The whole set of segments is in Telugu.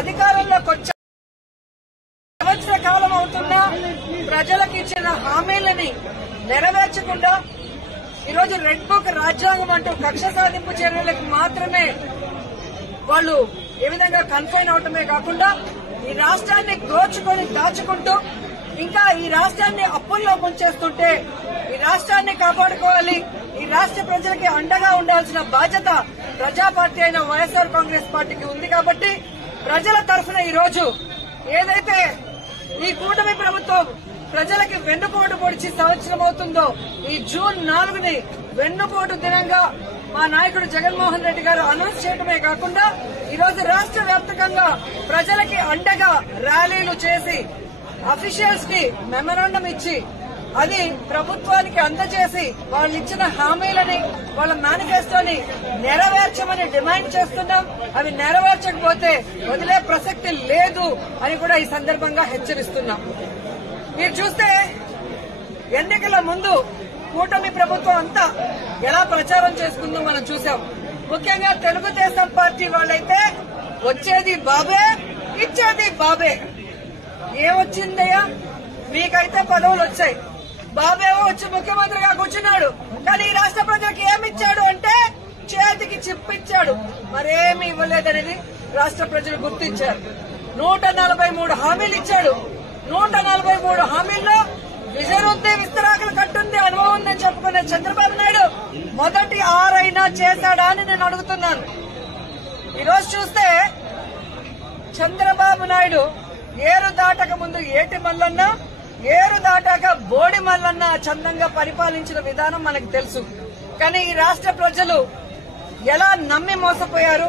అధికారంలోకి వచ్చే సంవత్సర కాలం అవుతున్నా ప్రజలకు ఇచ్చిన హామీలని నెరవేర్చకుండా ఈరోజు రెడ్ బుక్ రాజ్యాంగం అంటూ కక్ష సాధింపు చర్యలకు మాత్రమే వాళ్ళు ఏ విధంగా కన్ఫైన్ అవటమే కాకుండా ఈ రాష్ట్రాన్ని దాచుకుంటూ ఇంకా ఈ రాష్ట్రాన్ని అప్పుల్లో ముంచేస్తుంటే ఈ రాష్ట్రాన్ని కాపాడుకోవాలి, ఈ రాష్ట్ర ప్రజలకి అండగా ఉండాల్సిన బాధ్యత ప్రజా పార్టీ అయిన వైఎస్ఆర్ కాంగ్రెస్ పార్టీకి ఉంది. కాబట్టి ప్రజల తరఫున ఈ రోజు ఏదైతే ఈ కూటమి ప్రభుత్వం ప్రజలకి వెన్నుపోటు పొడిచి సంవత్సరం అవుతుందో ఈ జూన్ 4ని వెన్నుపోటు దినంగా మా నాయకుడు జగన్మోహన్ రెడ్డి గారు అనౌన్స్ చేయడమే కాకుండా ఈరోజు రాష్ట్ర వ్యాప్తంగా ప్రజలకి అండగా ర్యాలీలు చేసి అఫీషియల్స్ కి మెమరాండం ఇచ్చి అది ప్రభుత్వానికి అందజేసి వాళ్ళు ఇచ్చిన హామీలని వాళ్ళ మేనిఫెస్టోని నెరవేర్చమని డిమాండ్ చేస్తున్నాం. అవి నెరవేర్చకపోతే వదిలే ప్రసక్తి లేదు అని కూడా ఈ సందర్భంగా హెచ్చరిస్తున్నాం. మీరు చూస్తే ఎన్నికల ముందు కూటమి ప్రభుత్వం అంతా ఎలా ప్రచారం చేసుకుందో మనం చూసాం. ముఖ్యంగా తెలుగుదేశం పార్టీ వాళ్ళైతే వచ్చేది బాబే, ఇచ్చేది బాబే. ఏమొచ్చిందయ్యా? మీకైతే పదవులు వచ్చాయి, బాబేవో వచ్చి ముఖ్యమంత్రిగా కూర్చున్నాడు. కానీ ఈ రాష్ట్ర ప్రజలకు ఏమిచ్చాడు అంటే చేతికి చిప్పిచ్చాడు, మరేమి ఇవ్వలేదనేది రాష్ట్ర ప్రజలు గుర్తించారు. 143 హామీలు ఇచ్చాడు. 143 హామీల్లో విజయరుద్దే విస్తరాకులు కట్టుంది, అనుభవం ఉందని చెప్పుకునే చంద్రబాబు నాయుడు మొదటి 6 అయినా చేశాడా అని నేను అడుగుతున్నాను. ఈరోజు చూస్తే చంద్రబాబు నాయుడు ఏరు దాటక ముందు ఏటి మల్లన్న, ఏరు దాటాక బోడి మల్లన్న చందంగా పరిపాలించిన విధానం మనకు తెలుసు. కానీ ఈ రాష్ట్ర ప్రజలు ఎలా నమ్మి మోసపోయారు,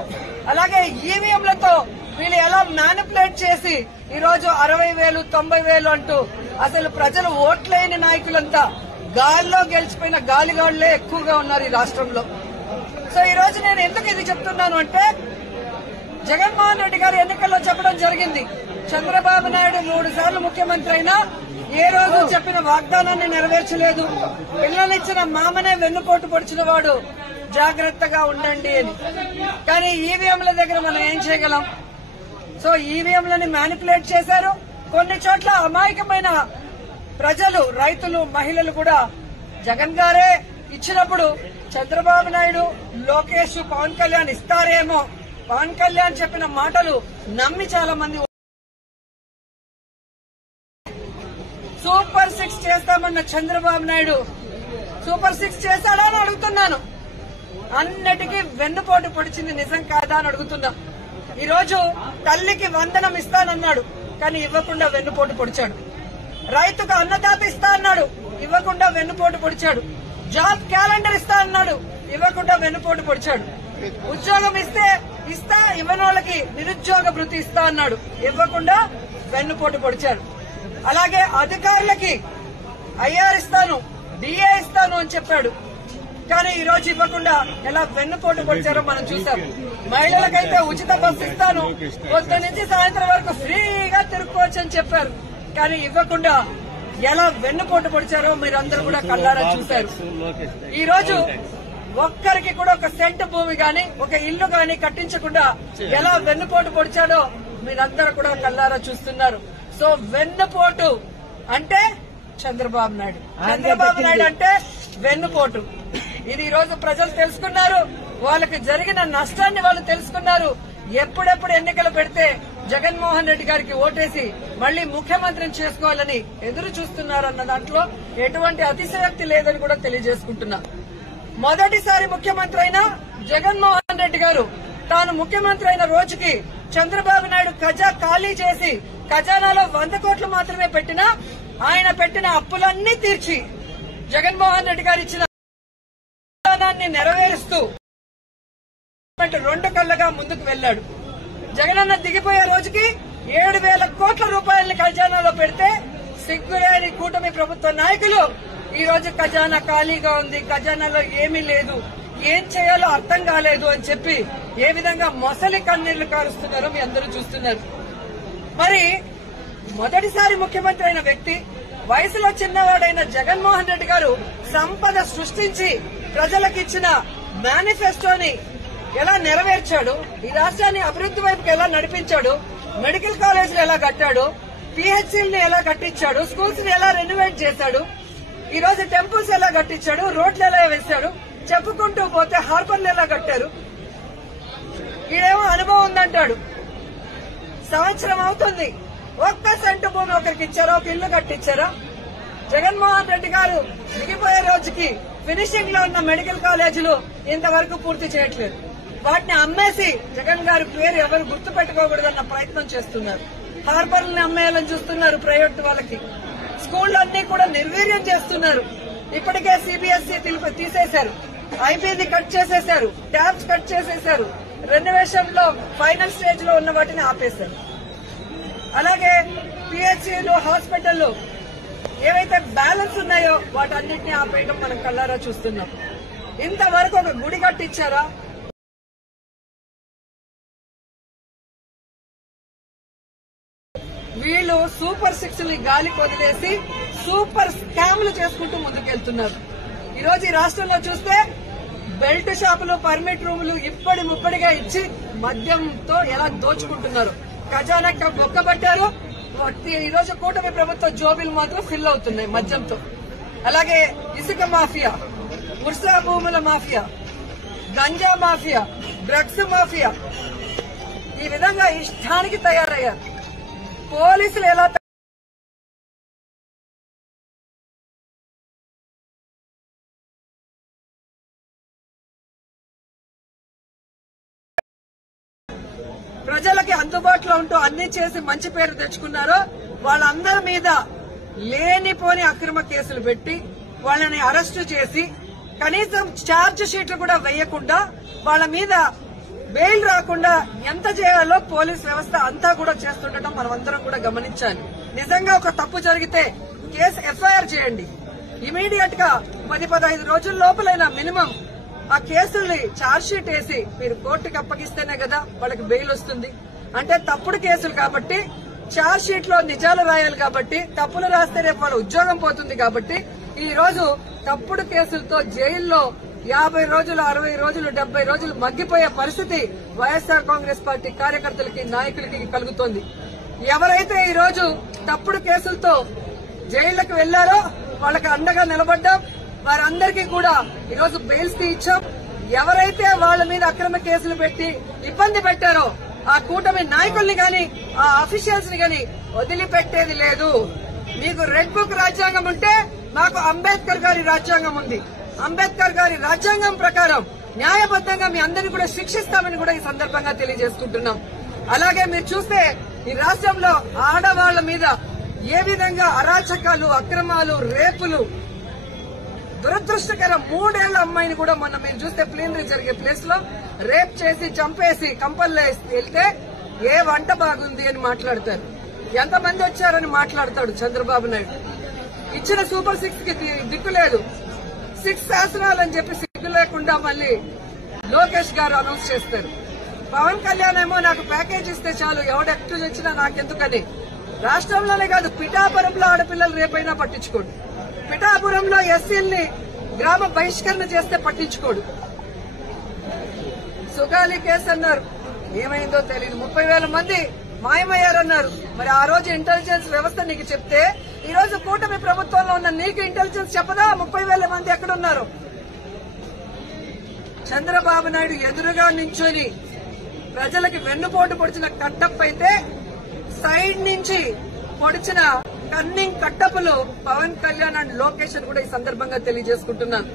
అలాగే ఈవీఎంలతో వీళ్ళు ఎలా మ్యానిపులేట్ చేసి ఈరోజు 60,000, 90,000 అంటూ అసలు ప్రజలు ఓట్లేని నాయకులంతా గాల్లో గెలిచిపోయిన గాలిగాళ్లే ఎక్కువగా ఉన్నారు ఈ రాష్ట్రంలో. సో ఈ రోజు నేను ఎందుకు ఇది చెప్తున్నాను అంటే జగన్మోహన్ రెడ్డి గారు ఎన్నికల్లో చెప్పడం జరిగింది, చంద్రబాబు నాయుడు 3 సార్లు ముఖ్యమంత్రి అయినా ఏ రోజు చెప్పిన వాగ్దానాన్ని నెరవేర్చలేదు, పిల్లలిచ్చిన మామనే వెన్నుపోటు పొడిచిన వాడు, జాగ్రత్తగా ఉండండి అని. కానీ ఈవీఎంల దగ్గర మనం ఏం చేయగలం? సో ఈవీఎంలని మ్యానిపులేట్ చేశారు. కొన్ని చోట్ల అమాయకమైన ప్రజలు, రైతులు, మహిళలు కూడా జగన్ గారే ఇచ్చినప్పుడు చంద్రబాబు నాయుడు, లోకేష్, పవన్ కళ్యాణ్ ఇస్తారేమో, పవన్ కళ్యాణ్ చెప్పిన మాటలు నమ్మి చాలా మంది సూపర్ 6 చేస్తామన్న చంద్రబాబు నాయుడు సూపర్ 6 చేశాడా అని అడుగుతున్నాను. అన్నిటికీ వెన్నుపోటు పొడిచింది నిజం కాదా అని అడుగుతున్నా. ఈ రోజు తల్లికి వందనం ఇస్తానన్నాడు, కానీ ఇవ్వకుండా వెన్నుపోటు పొడిచాడు. రైతుకు అన్నదాత ఇస్తా అన్నాడు, ఇవ్వకుండా వెన్నుపోటు పొడిచాడు. జాబ్ క్యాలెండర్ ఇస్తా అన్నాడు, ఇవ్వకుండా వెన్నుపోటు పొడిచాడు. ఉద్యోగం ఇస్తా ఇవ్వని వాళ్ళకి నిరుద్యోగ భృతి ఇస్తా అన్నాడు, ఇవ్వకుండా వెన్నుపోటు పొడిచాడు. అలాగే అధికారులకి ఐఆర్ ఇస్తాను, డిఏ ఇస్తాను అని చెప్పాడు, కానీ ఈ రోజు ఇవ్వకుండా ఎలా వెన్నుపోటు పొడిచారో మనం చూసాం. మహిళలకైతే ఉచిత బస్సు ఇస్తాను, పొద్దు నుంచి సాయంత్రం వరకు ఫ్రీగా తిరుక్కోవచ్చు అని చెప్పారు, కానీ ఇవ్వకుండా ఎలా వెన్నుపోటు పొడిచారో మీరందరూ కూడా కళ్ళారా చూశారు. ఈ రోజు ఒక్కరికి కూడా ఒక సెంటు భూమి గాని, ఒక ఇల్లు గాని కట్టించకుండా ఎలా వెన్నుపోటు పొడిచాడో మీరందరూ కూడా కళ్ళారా చూస్తున్నారు. సో వెన్నుపోటు అంటే చంద్రబాబు నాయుడు, చంద్రబాబు నాయుడు అంటే వెన్నుపోటు. ఇది ఈ రోజు ప్రజలు తెలుసుకున్నారు. వాళ్ళకి జరిగిన నష్టాన్ని వాళ్ళు తెలుసుకున్నారు. ఎప్పుడెప్పుడు ఎన్నికలు పెడితే జగన్మోహన్ రెడ్డి గారికి ఓటేసి మళ్లీ ముఖ్యమంత్రిని చేసుకోవాలని ఎదురు చూస్తున్నారన్న దాంట్లో ఎటువంటి అతిశయోక్తి లేదని కూడా తెలియజేసుకుంటున్నా. మొదటిసారి ముఖ్యమంత్రి అయిన జగన్మోహన్ రెడ్డి గారు తాను ముఖ్యమంత్రి అయిన రోజుకి చంద్రబాబు నాయుడు ఖాళీ చేసి ఖజానాలో 100 కోట్లు మాత్రమే పెట్టినా ఆయన పెట్టిన అప్పులన్నీ తీర్చి జగన్మోహన్ రెడ్డి గారు ఇచ్చిన వాగ్దానాన్ని నెరవేరుస్తూ 2 కళ్లగా ముందుకు వెళ్లాడు. జగనన్న దిగిపోయే రోజుకి 7,000 కోట్ల రూపాయలని ఖజానాలో పెడితే సిగ్గులేని కూటమి ప్రభుత్వ నాయకులు ఈ రోజు ఖజానా ఖాళీగా ఉంది, ఖజానాలో ఏమీ లేదు, ఏం చేయాలో అర్థం కాలేదు అని చెప్పి ఏ విధంగా మొసలి కన్నీళ్లు కారుస్తున్నారో మీ అందరూ చూస్తున్నారు. మరి మొదటిసారి ముఖ్యమంత్రి అయిన వ్యక్తి, వయసులో చిన్నవాడైన జగన్మోహన్ రెడ్డి గారు సంపద సృష్టించి ప్రజలకిచ్చిన మేనిఫెస్టోని ఎలా నెరవేర్చాడు, ఈ రాష్ట్రాన్ని అభివృద్ది వైపుకి ఎలా నడిపించాడు, మెడికల్ కాలేజీలు ఎలా కట్టాడు, పిహెచ్సిల్ని ఎలా కట్టించాడు, స్కూల్స్ ని ఎలా రెనోవేట్ చేశాడు, ఈ రోజు టెంపుల్స్ ఎలా కట్టించాడు, రోడ్లు ఎలా వేశాడు, చెప్పుకుంటూ పోతే హార్బర్లు ఎలా కట్టారు. ఈడేమో అనుభవం ఉందంటాడు. సంవత్సరం అవుతుంది, ఒక్క సెంటు భూమి ఒకరికి ఇచ్చారా, ఒక ఇల్లు కట్టించారా? జగన్మోహన్ రెడ్డి గారు దిగిపోయే రోజుకి ఫినిషింగ్ లో ఉన్న మెడికల్ కాలేజీలు ఇంతవరకు పూర్తి చేయట్లేదు. వాటిని అమ్మేసి జగన్ గారి పేరు ఎవరు గుర్తు పెట్టుకోకూడదన్న ప్రయత్నం చేస్తున్నారు. హార్బర్లను అమ్మేయాలని చూస్తున్నారు ప్రైవేట్ వాళ్ళకి. స్కూళ్లన్నీ కూడా నిర్వీర్యం చేస్తున్నారు. ఇప్పటికే సిబిఎస్ఈ తీసేశారు, ఐబీని కట్ చేసేశారు, ట్యాబ్స్ కట్ చేసేశారు, రెనోవేషన్ లో ఫైనల్ స్టేజ్ లో ఉన్న వాటిని ఆపేశారు. అలాగే పిహెచ్సిలు, హాస్పిటల్లో ఏవైతే బ్యాలెన్స్ ఉన్నాయో వాటన్నిటిని ఆపేయడం మనం కళ్ళారా చూస్తున్నాం. ఇంతవరకు ఒక గుడి కట్టించారా? వీళ్ళు సూపర్ 6 ని గాలికి వదిలేసి సూపర్ స్కామ్లు చేసుకుంటూ ముందుకెళ్తున్నారు. ఈ రోజు ఈ రాష్ట్రంలో చూస్తే బెల్ట్ షాపులు, పర్మిట్ రూములు ఇప్పటి ముప్పటిగా ఇచ్చి మద్యంతో ఎలా దోచుకుంటున్నారు. ఖజానా బొక్కబట్టారు. ఈ రోజు కూటమి ప్రభుత్వ జోబీలు మాత్రం ఫిల్ అవుతున్నాయి మద్యంతో. అలాగే ఇసుక మాఫియా, ఉర్సా భూముల mafia, ganja mafia, drugs mafia, ఈ విధంగా ఇష్టానికి తయారయ్యారు. పోలీసులు ఎలా ప్రజలకి అందుబాటులో ఉంటూ అన్ని చేసి మంచి పేరు తెచ్చుకున్నారో వాళ్ళందరి మీద లేనిపోని అక్రమ కేసులు పెట్టి వాళ్ళని అరెస్టు చేసి కనీసం ఛార్జ్ షీట్లు కూడా వేయకుండా వాళ్ళ మీద బెయిల్ రాకుండా ఎంత చేయాలో పోలీస్ వ్యవస్థ అంతా కూడా చేస్తుండటం మనమందరం కూడా గమనించాలి. నిజంగా ఒక తప్పు జరిగితే కేసు ఎఫ్ఐఆర్ చేయండి. ఇమీడియట్ గా 10-15 రోజుల లోపలైనా మినిమం ఆ కేసుల్ని ఛార్జ్ షీట్ వేసి మీరు కోర్టుకి అప్పగిస్తేనే కదా వాళ్ళకి బెయిల్ వస్తుంది. అంటే తప్పుడు కేసులు కాబట్టి ఛార్జ్ షీట్ లో నిజాలు రాయాలి కాబట్టి, తప్పులు రాస్తే రేపు వాళ్ళ ఉద్యోగం పోతుంది కాబట్టి ఈ రోజు తప్పుడు కేసులతో జైల్లో 50 రోజులు, 60 రోజులు, 70 రోజులు మగ్గిపోయే పరిస్థితి వైఎస్ఆర్ కాంగ్రెస్ పార్టీ కార్యకర్తలకి, నాయకులకి కలుగుతోంది. ఎవరైతే ఈ రోజు తప్పుడు కేసులతో జైళ్లకు వెళ్లారో వాళ్ళకి అండగా నిలబడ్డాం. వారందరికీ కూడా ఈ రోజు బెయిల్స్ ఇచ్చాం. ఎవరైతే వాళ్ళ మీద అక్రమ కేసులు పెట్టి ఇబ్బంది పెట్టారో ఆ కూటమి నాయకుల్ని గాని, ఆ అఫీషియల్స్ ని గాని వదిలిపెట్టేది లేదు. మీకు రెడ్ బుక్ రాజ్యాంగం ఉంటే మాకు అంబేద్కర్ గారి రాజ్యాంగం ఉంది. అంబేద్కర్ గారి రాజ్యాంగం ప్రకారం న్యాయబద్దంగా మీ అందరినీ కూడా శిక్షిస్తామని కూడా ఈ సందర్భంగా తెలియజేసుకుంటున్నాం. అలాగే మీరు చూస్తే ఈ రాష్ట్రంలో ఆడవాళ్ల మీద ఏ విధంగా అరాచకాలు, అక్రమాలు, రేపులు, దురదృష్టకరం 3 ఏళ్ల అమ్మాయిని కూడా మొన్న మీరు చూస్తే ప్లీనరీ జరిగే ప్లేస్ లో రేప్ చేసి చంపేసి కంపల్లో వెళ్తే ఏ వంట బాగుంది అని మాట్లాడతారు. ఎంతమంది వచ్చారని మాట్లాడతాడు చంద్రబాబు నాయుడు. ఇచ్చిన సూపర్ 6 కి దిక్కు లేదు. 6 శాసనాలని చెప్పి సిగ్గు లేకుండా మళ్ళీ లోకేష్ గారు అనౌన్స్ చేస్తారు. పవన్ కళ్యాణ్ ఏమో నాకు ప్యాకేజ్ ఇస్తే చాలు, ఎవడెక్టు వచ్చినా నాకెందుకని. రాష్ట్రంలోనే కాదు, పిఠాపురంలో ఆడపిల్లలు రేపైనా పట్టించుకోడు. పిఠాపురంలో ఎస్సీల్ని గ్రామ బహిష్కరణ చేస్తే పట్టించుకోడు. సుగాలి కేసు అన్నారు, ఏమైందో తెలియదు. 30,000 మంది మాయమయ్యారన్నారు. మరి ఆ రోజు ఇంటెలిజెన్స్ వ్యవస్థ నీకు చెప్తే ఈ రోజు కూటమి ప్రభుత్వంలో ఉన్న నీకు ఇంటెలిజెన్స్ చెప్పదా 30,000 మంది ఎక్కడున్నారు? చంద్రబాబు నాయుడు ఎదురుగా నించొని ప్రజలకి వెన్నుపోటు పొడిచిన కట్టప్ అయితే సైడ్ నుంచి పొడిచిన కన్నింగ్ కట్టపులు పవన్ కళ్యాణ్ అండ్ లోకేష్ అని కూడా ఈ సందర్భంగా తెలియజేసుకుంటున్నాను.